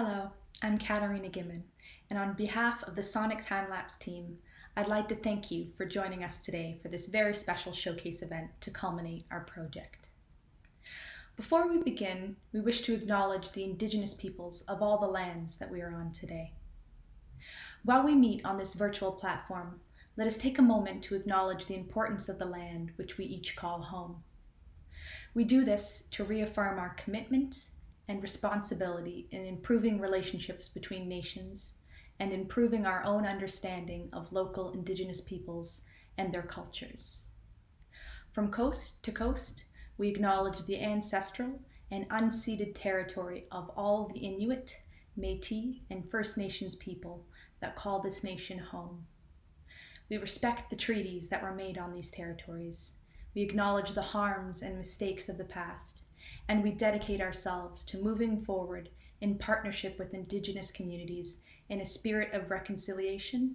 Hello, I'm Katarina Gimmon, and on behalf of the Sonic Timelapse team, I'd like to thank you for joining us today for this very special showcase event to culminate our project. Before we begin, we wish to acknowledge the Indigenous peoples of all the lands that we are on today. While we meet on this virtual platform, let us take a moment to acknowledge the importance of the land which we each call home. We do this to reaffirm our commitment and responsibility in improving relationships between nations and improving our own understanding of local Indigenous peoples and their cultures. From coast to coast, we acknowledge the ancestral and unceded territory of all the Inuit, Métis, and First Nations people that call this nation home. We respect the treaties that were made on these territories. We acknowledge the harms and mistakes of the past, and we dedicate ourselves to moving forward in partnership with Indigenous communities in a spirit of reconciliation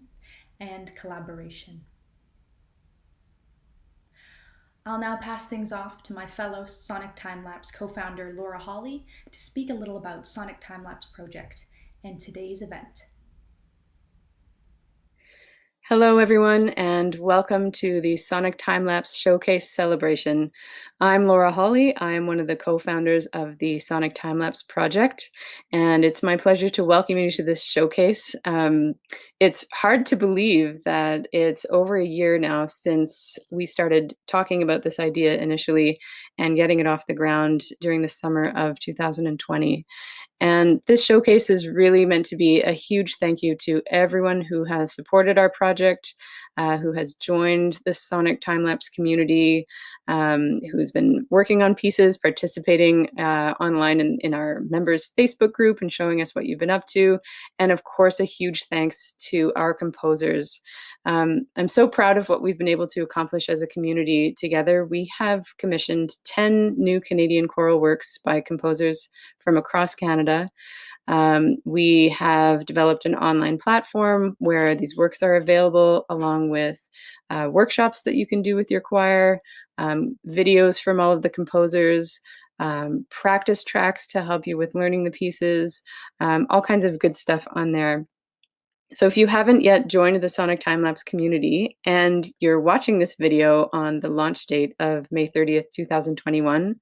and collaboration. I'll now pass things off to my fellow Sonic Timelapse co-founder Laura Hawley to speak a little about Sonic Timelapse project and today's event. Hello, everyone, and welcome to the Sonic Timelapse Showcase Celebration. I'm Laura Hawley. I am one of the co-founders of the Sonic Timelapse project, and it's my pleasure to welcome you to this showcase. It's hard to believe that it's over a year now since we started talking about this idea initially and getting it off the ground during the summer of 2020. And this showcase is really meant to be a huge thank you to everyone who has supported our project, who has joined the Sonic Timelapse community, who's been working on pieces, participating online in our members' Facebook group and showing us what you've been up to. And of course, a huge thanks to our composers. I'm so proud of what we've been able to accomplish as a community together. We have commissioned 10 new Canadian choral works by composers from across Canada. We have developed an online platform where these works are available, along with workshops that you can do with your choir, videos from all of the composers, practice tracks to help you with learning the pieces, all kinds of good stuff on there. So if you haven't yet joined the Sonic Timelapse community and you're watching this video on the launch date of May 30th, 2021,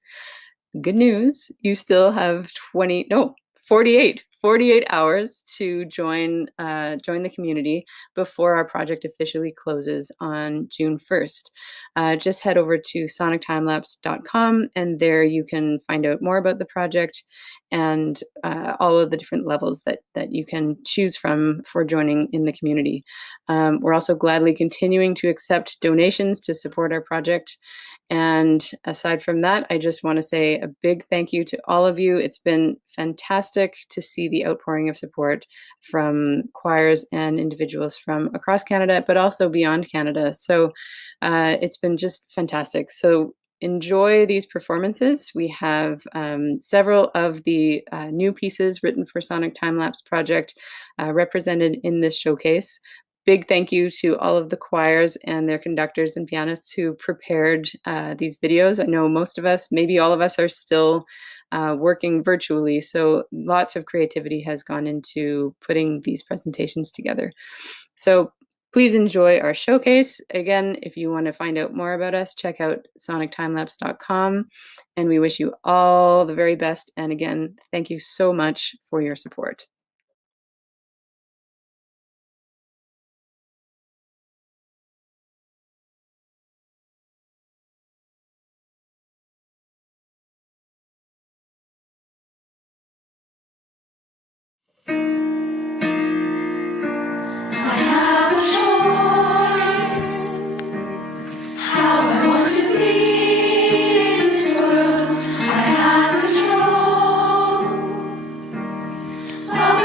good news, you still have 48 hours to join the community before our project officially closes on June 1st. Just head over to sonictimelapse.com, and there you can find out more about the project and all of the different levels that you can choose from for joining in the community. We're also gladly continuing to accept donations to support our project. And aside from that, I just want to say a big thank you to all of you. It's been fantastic to see the outpouring of support from choirs and individuals from across Canada, but also beyond Canada. So it's been just fantastic. So enjoy these performances. We have several of the new pieces written for Sonic Timelapse project represented in this showcase. Big thank you to all of the choirs and their conductors and pianists who prepared these videos. I know most of us, maybe all of us, are still working virtually, so lots of creativity has gone into putting these presentations together. So please enjoy our showcase. Again, if you want to find out more about us, check out sonictimelapse.com, and we wish you all the very best. And again, thank you so much for your support. Of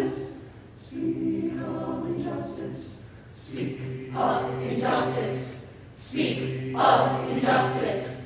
injustice. Speak of injustice. Speak of injustice. Speak of injustice.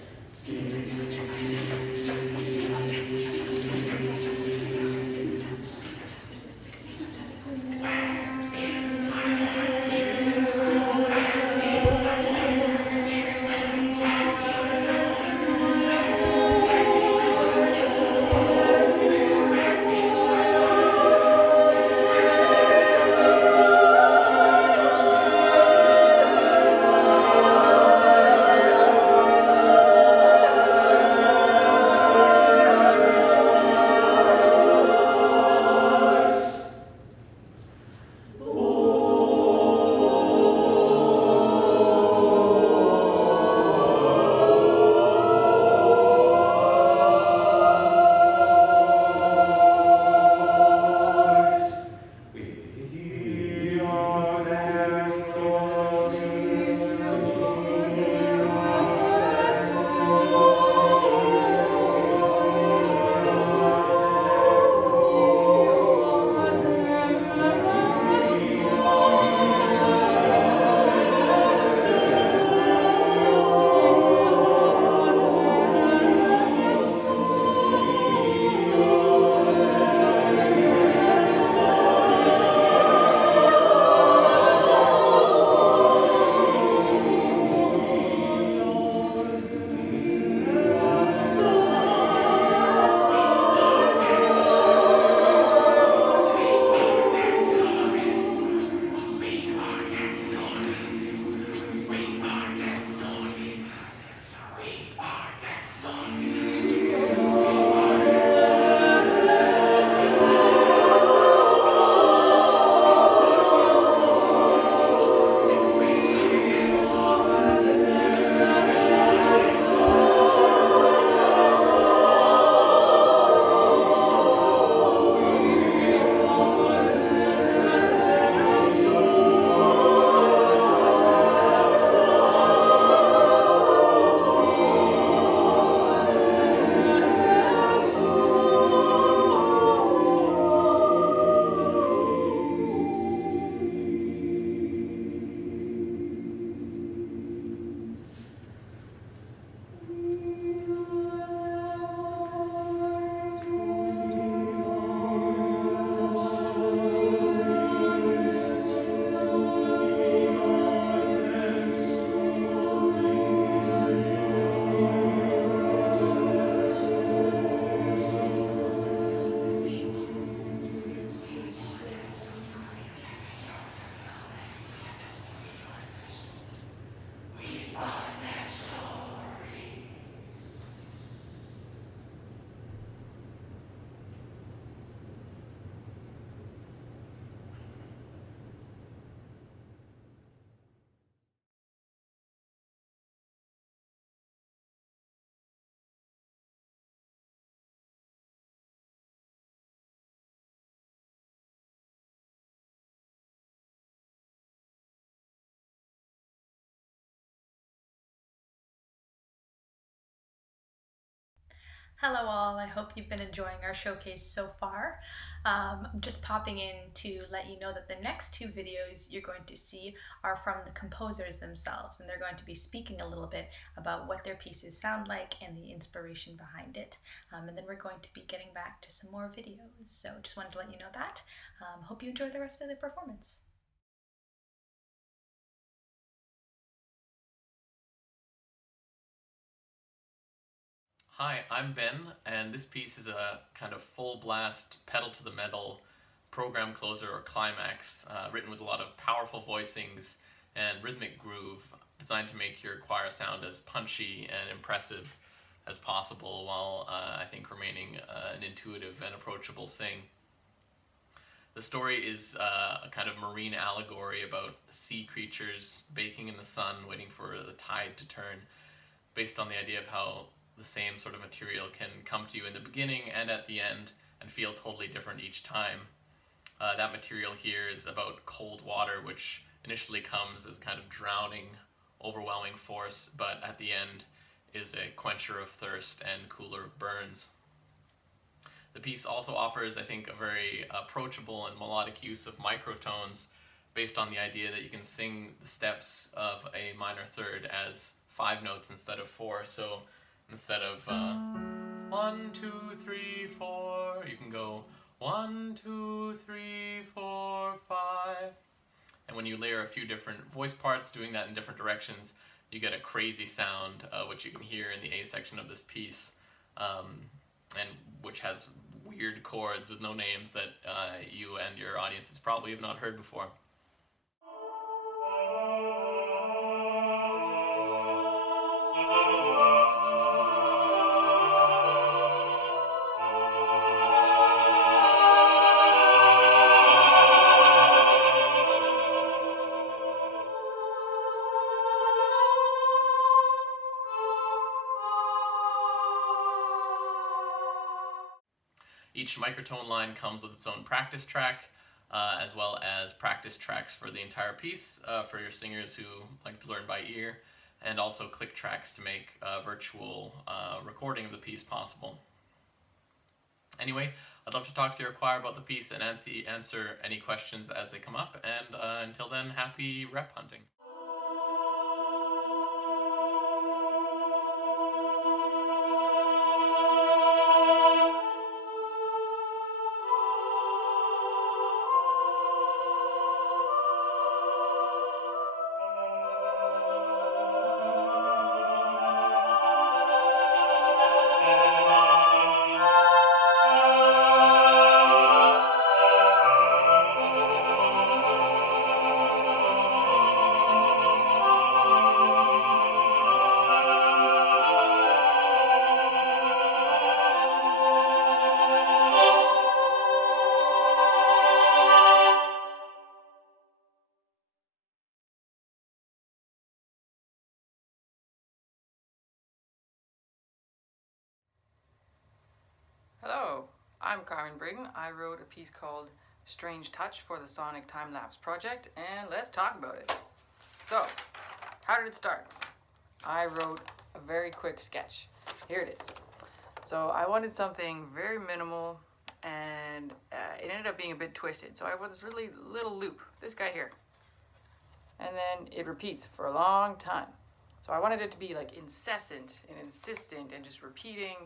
Hello all, I hope you've been enjoying our showcase so far. I'm just popping in to let you know that the next two videos you're going to see are from the composers themselves, and they're going to be speaking a little bit about what their pieces sound like and the inspiration behind it. And then we're going to be getting back to some more videos, so just wanted to let you know that. Hope you enjoy the rest of the performance. Hi, I'm Ben, and this piece is a kind of full blast, pedal to the metal program closer or climax, written with a lot of powerful voicings and rhythmic groove, designed to make your choir sound as punchy and impressive as possible while I think remaining an intuitive and approachable sing. The story is a kind of marine allegory about sea creatures baking in the sun, waiting for the tide to turn, based on the idea of how the same sort of material can come to you in the beginning and at the end and feel totally different each time. That material here is about cold water, which initially comes as a kind of drowning, overwhelming force, but at the end is a quencher of thirst and cooler of burns. The piece also offers, I think, a very approachable and melodic use of microtones based on the idea that you can sing the steps of a minor third as 5 notes instead of 4. So instead of 1, 2, 3, 4, you can go 1, 2, 3, 4, 5. And when you layer a few different voice parts doing that in different directions, you get a crazy sound, which you can hear in the A section of this piece, and which has weird chords with no names that you and your audiences probably have not heard before. Each microtone line comes with its own practice track, as well as practice tracks for the entire piece for your singers who like to learn by ear, and also click tracks to make virtual recording of the piece possible. Anyway, I'd love to talk to your choir about the piece and answer any questions as they come up, and until then, happy rep hunting. Hello, I'm Carmen Braden. I wrote a piece called Strange Touch for the Sonic Timelapse project, and let's talk about it. So, how did it start? I wrote a very quick sketch. Here it is. So I wanted something very minimal, and it ended up being a bit twisted. So I wrote this really little loop, this guy here. And then it repeats for a long time. So I wanted it to be like incessant and insistent and just repeating,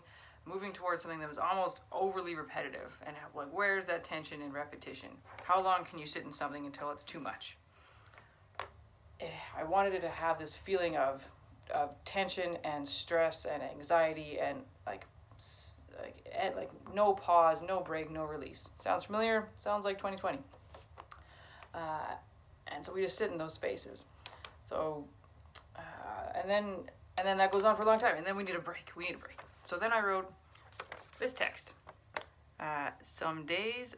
moving towards something that was almost overly repetitive. And like, where's that tension and repetition? How long can you sit in something until it's too much? I wanted it to have this feeling of tension and stress and anxiety and like no pause, no break, no release. Sounds familiar? Sounds like 2020. And so we just sit in those spaces. So and then that goes on for a long time, and then we need a break. So then I wrote this text. Some days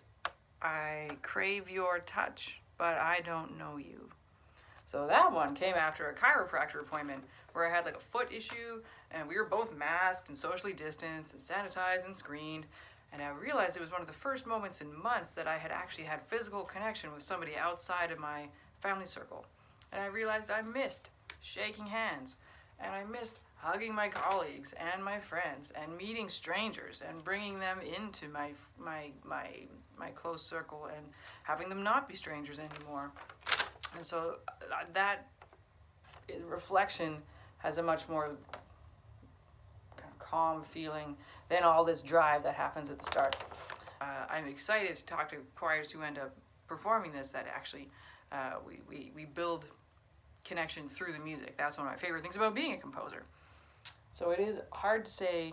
I crave your touch, but I don't know you. So that one came after a chiropractor appointment where I had like a foot issue, and we were both masked and socially distanced and sanitized and screened. And I realized it was one of the first moments in months that I had actually had physical connection with somebody outside of my family circle. And I realized I missed shaking hands, and I missed hugging my colleagues and my friends and meeting strangers and bringing them into my close circle and having them not be strangers anymore. And so that reflection has a much more kind of calm feeling than all this drive that happens at the start. I'm excited to talk to choirs who end up performing this, that actually we build connection through the music. That's one of my favorite things about being a composer. So it is hard to say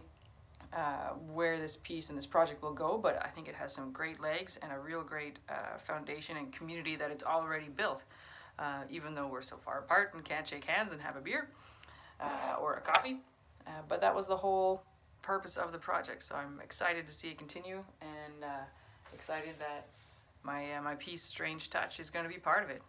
where this piece and this project will go, but I think it has some great legs and a real great foundation and community that it's already built, even though we're so far apart and can't shake hands and have a beer or a coffee. But that was the whole purpose of the project. So I'm excited to see it continue, and excited that my piece, Strange Touch, is going to be part of it.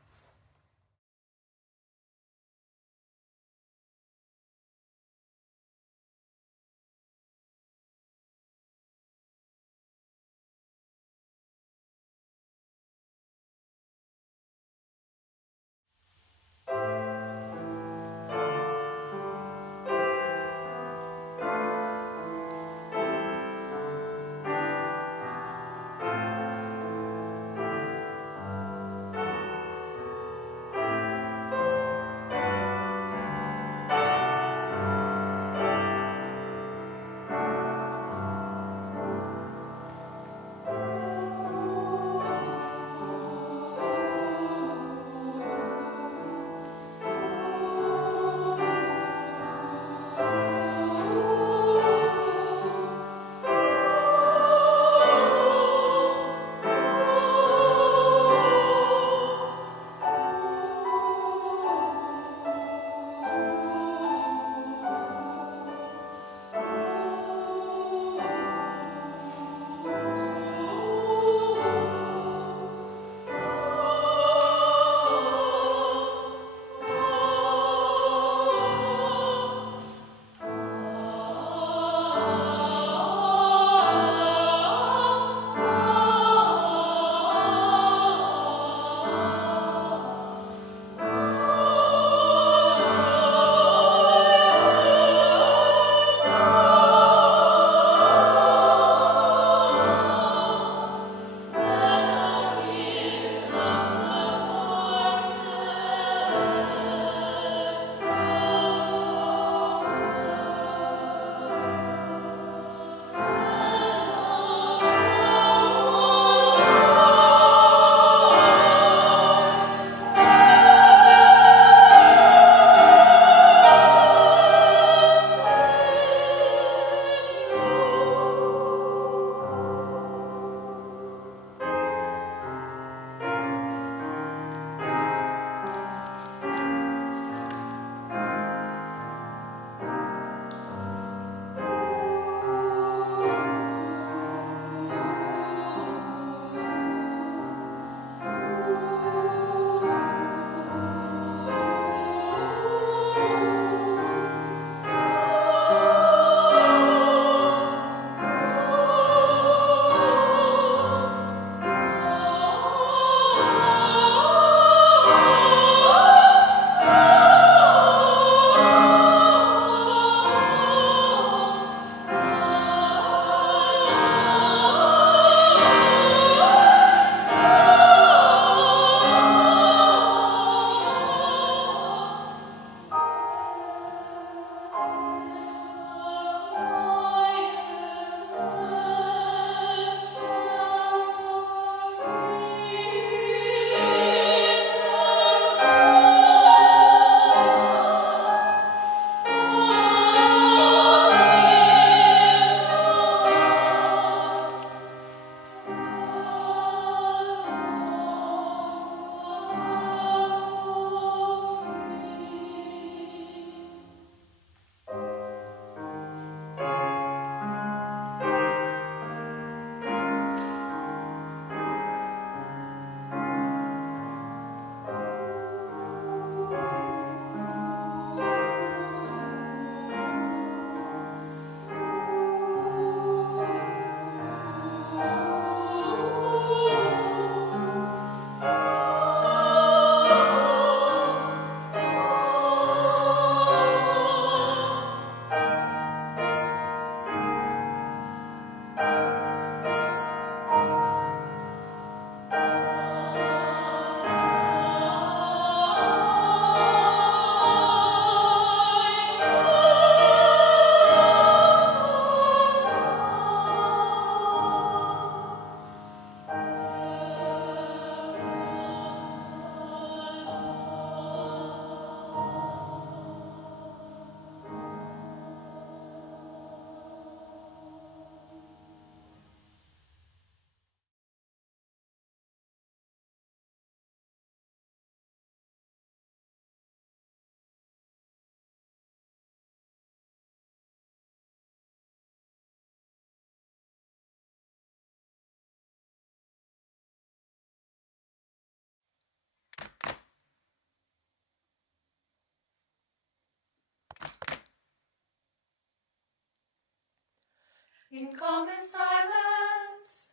In common silence,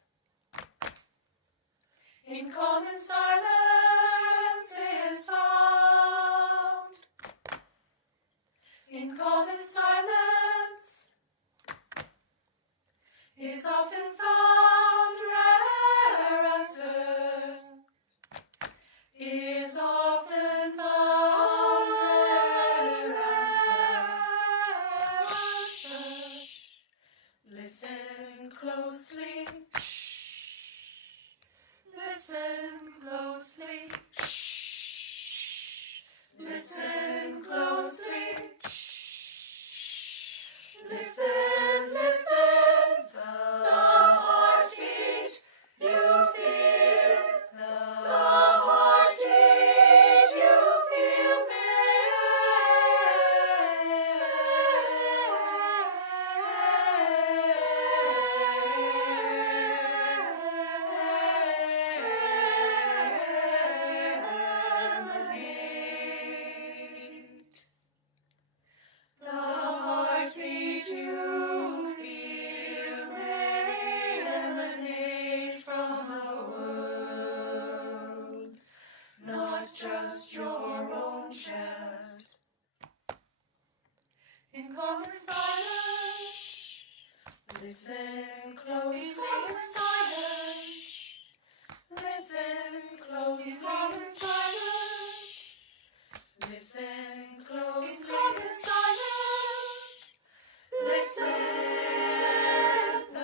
in common silence is found. In common silence is often found rare answers. Is often found rare answers. Listen closely. Listen closely. Listen closely. Listen, listen. The heartbeat you feel. The heartbeat you feel emanate. The heartbeat you feel may emanate from the world, not just your own chest. In common silence, listen closely. In common silence, listen closely. In common silence, listen closely. In common silence, listen. The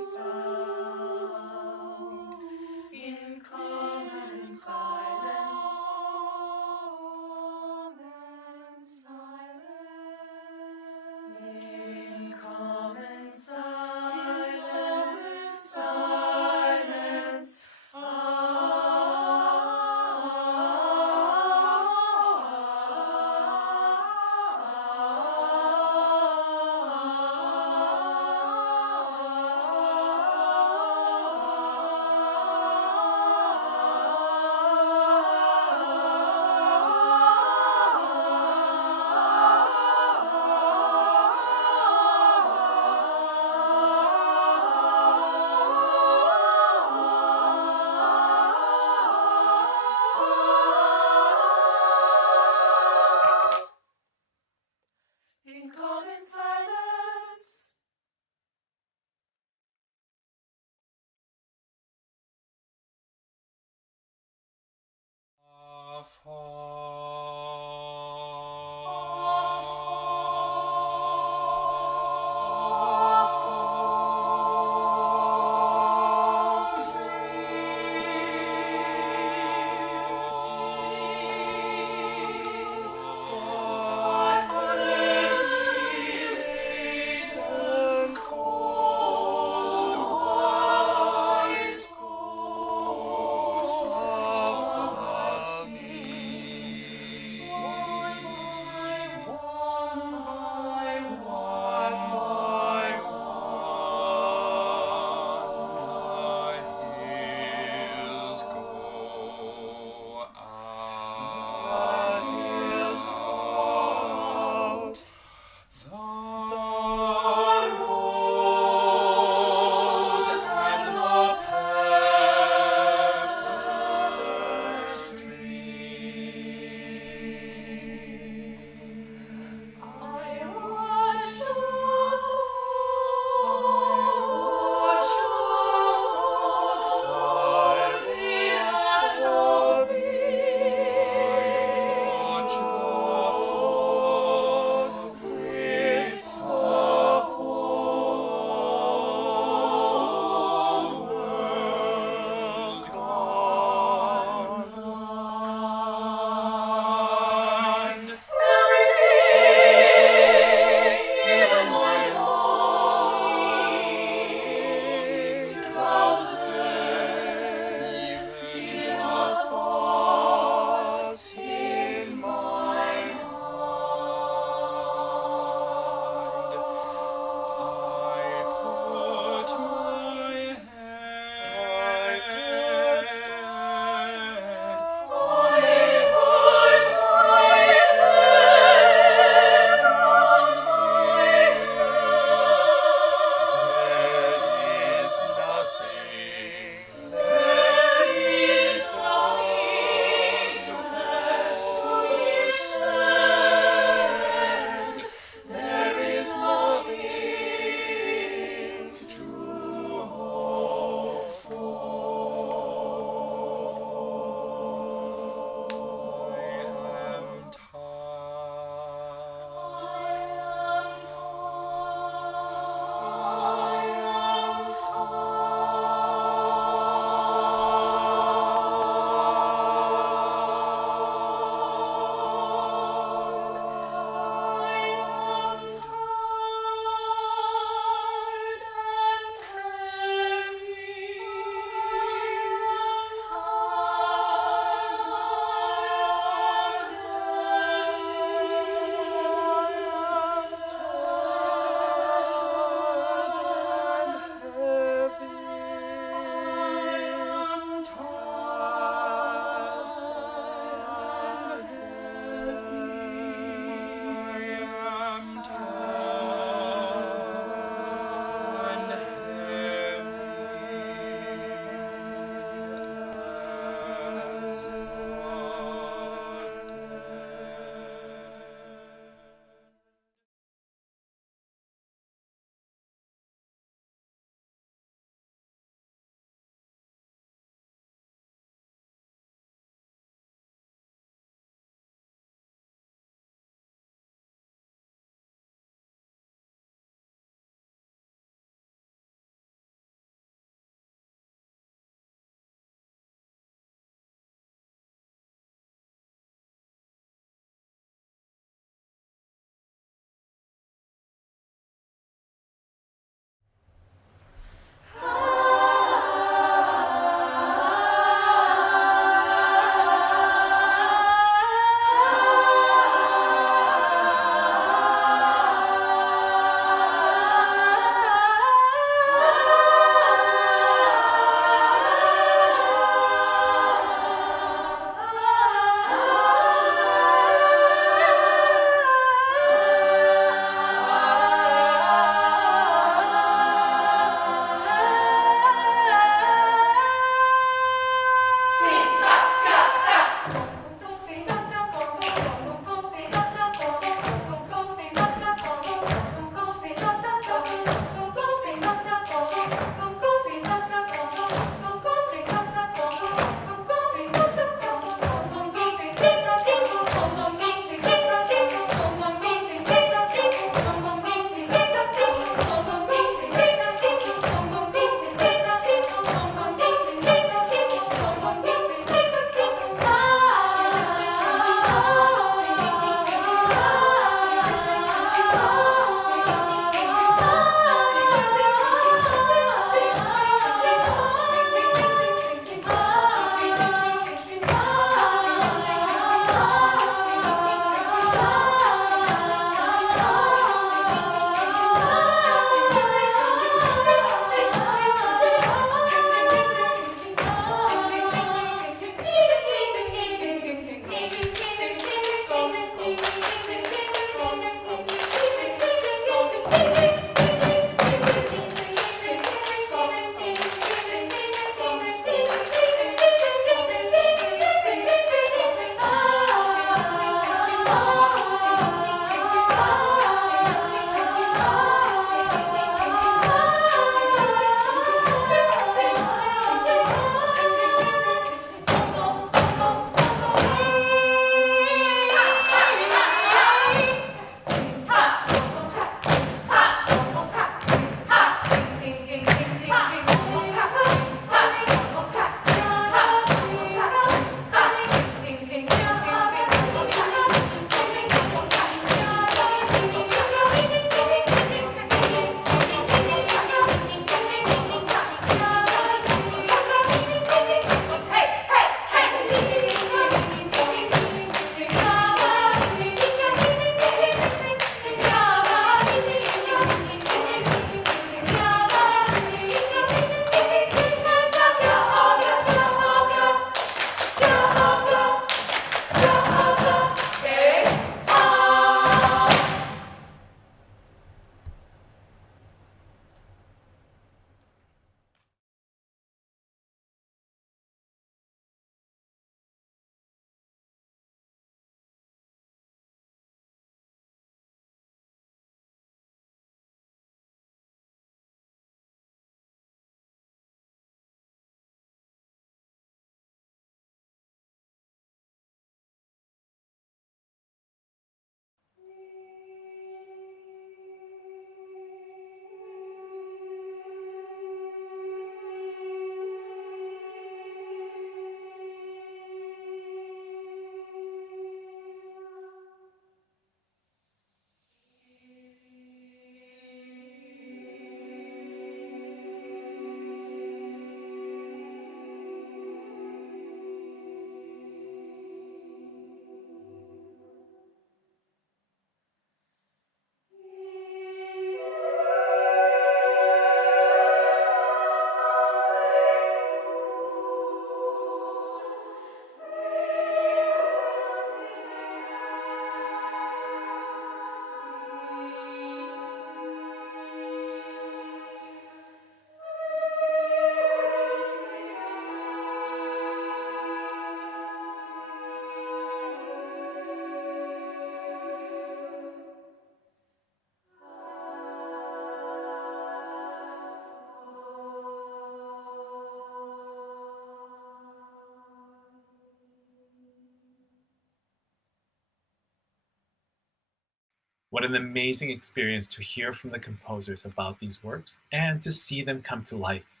What an amazing experience to hear from the composers about these works and to see them come to life.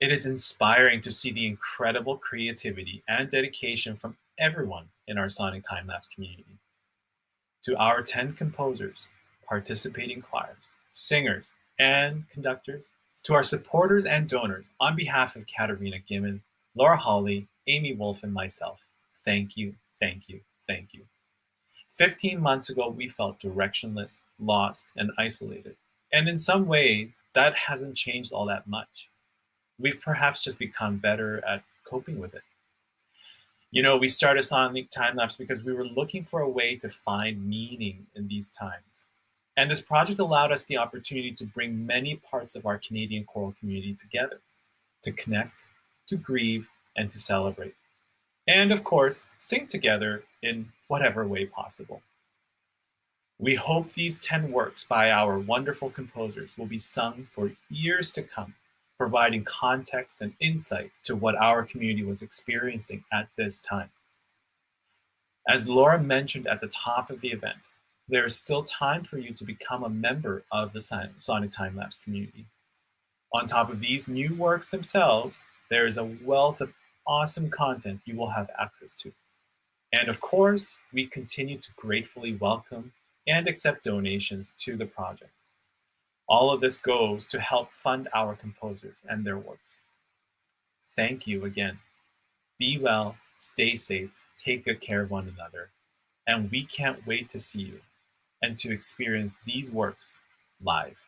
It is inspiring to see the incredible creativity and dedication from everyone in our Sonic Time-Lapse community. To our 10 composers, participating choirs, singers, and conductors, to our supporters and donors, on behalf of Katarina Gimmon, Laura Hawley, Amy Wolf, and myself, thank you, thank you, thank you. 15 months ago, we felt directionless, lost, and isolated. And in some ways, that hasn't changed all that much. We've perhaps just become better at coping with it. You know, we started Sonic Time-Lapse because we were looking for a way to find meaning in these times. And this project allowed us the opportunity to bring many parts of our Canadian choral community together, to connect, to grieve, and to celebrate. And of course, sing together in whatever way possible. We hope these 10 works by our wonderful composers will be sung for years to come, providing context and insight to what our community was experiencing at this time. As Laura mentioned at the top of the event, there is still time for you to become a member of the Sonic Time-Lapse community. On top of these new works themselves, there is a wealth of awesome content you will have access to. And of course, we continue to gratefully welcome and accept donations to the project. All of this goes to help fund our composers and their works. Thank you again. Be well, stay safe, take good care of one another, and we can't wait to see you and to experience these works live.